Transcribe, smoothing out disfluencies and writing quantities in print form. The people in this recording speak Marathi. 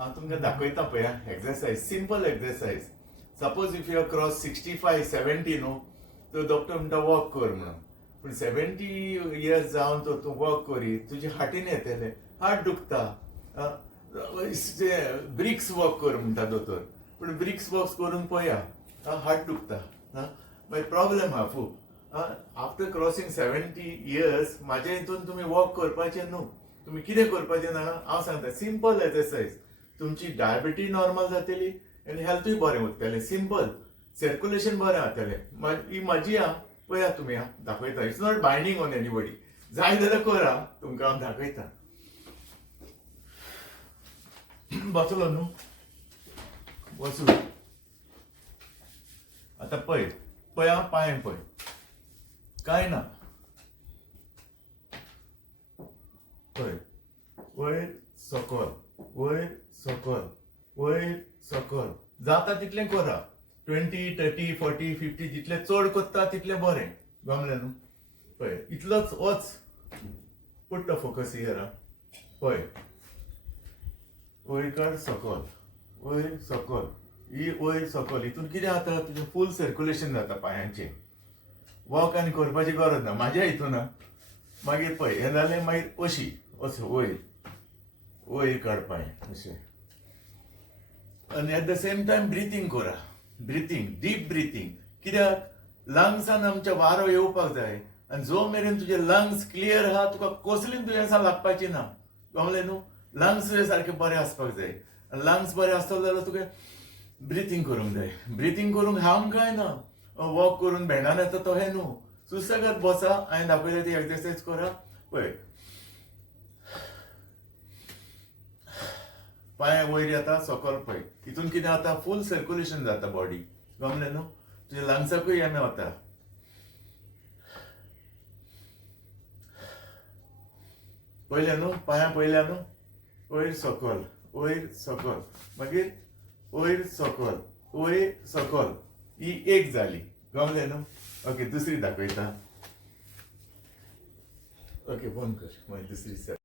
हांव तुमकां दाखयता पळय exercise, simple exercise. Suppose if you cross 65, 70 न्हू, तो डॉक्टर म्हणटा वॉक कर म्हणून. पूण 70 इयर्स जावन तूं वॉक करी, तुज्या हार्टीन येतले, हार्ट दुखता. ब्रिक्स वॉक कर म्हणटा दोतोर, पूण ब्रिक्स वॉक करून पळया, हार्ट दुखता. मागीर प्रॉब्लेम आहा खूब. आफ्टर क्रॉसिंग 70 इयर्स म्हाज्या हितून तुमी वॉक करपाचें न्हू, तुमी कितें करपाचें ना, हांव सांगता सिंपल एक्सरसाइज. तुमची डायबिटीज नॉर्मल जातली आनी हेल्थूय बरें उरतलें. सिंपल सर्क्युलेशन बरें जातलें. ही म्हाजी आहा, पळया तुमी दाखयता. It's not binding on anybody. जाय जाल्यार करा, तुमकां हांव दाखयता. बसलो न्हू, बसूं. आतां पळय पांय पळय, कांय ना. पळय वयर सकल, वयर सकल, वयर सकल. जाता तितलें करा. 20, 30, 40, 50 जितलें चड करता तितलें बरें. गमलें न्हू. पळय इतलोच वच. Put the focus here. पळय वयर काड, सकल, वयर सकल, ही वयर सकल. हितून कितें जाता, तुजें फूल सर्क्युलेशन जाता पांयांचें. वॉक आनी करपाची गरज ना म्हाज्या हितून. मागीर पळय हें जालें, मागीर अशी असो वयर वयर काड पांय अशें. आनी at the same time breathing करा. Breathing, deep breathing. कित्याक लंग्सान आमच्या वारो येवपाक जाय. आनी जो मेरेन तुजे लंग्स क्लियर आहा, तुका कसलीं दुयेंसां लागपाची ना. कळ्ळें न्हू. लंग्स सारके बरे आसपाक जाय. आनी लंग्स बरे आसतले जाल्यार तुका ब्रिथींग करूंक जाय. ब्रिथींग करूंक हार्म कांय ना. वॉक करून भेंडान येता तो हें न्हू. सुसेगाद बसा, हांवें दाखयल्या ती एक्सरसाइज करा. पळय पांय वयर येता, सकल पळय. हितून कितें जाता, फूल सर्क्युलेशन जाता बॉडी. गमलें न्हू. तुज्या लंग्साकूय हें वता. पळयलें न्हू, पांयां पळयल्या न्हू. वयर सकल, वयर सकल, मागीर वयर सकल, वयर सकल. ही एक जाली. गमलें न्हू. ओके, दुसरी दाखयता. ओके, बंद कर. मागीर दुसरी